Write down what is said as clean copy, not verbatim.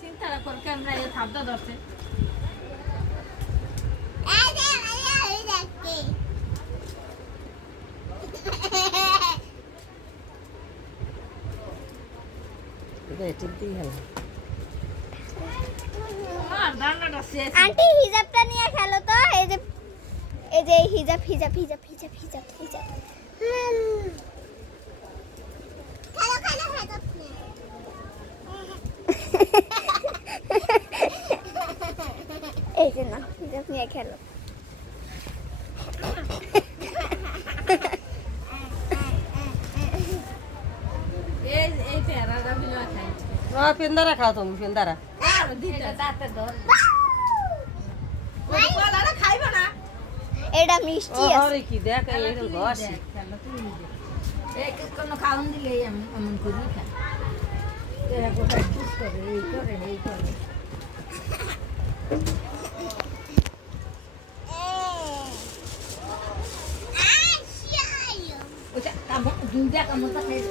চিন্তা করে ক্যামেরা থাবটা ধরছে আন্টি হিজাবটা নিয়ে খেলো তো এই যে হিজাব হিজাব হিজাব হিজাব হিজাব হিজাব এই যে না হিজাব নিয়ে খেলো পেন্দারা খাও তুমি পেন্দারা এটা মিষ্টি আছে কি দেখ এরকম ঘষ কোনো খাওয়ান দিলে এমন করি খায় এরা কোথায় চুজ করে এই করে এই করে ওটা দুইটা কামড় মেল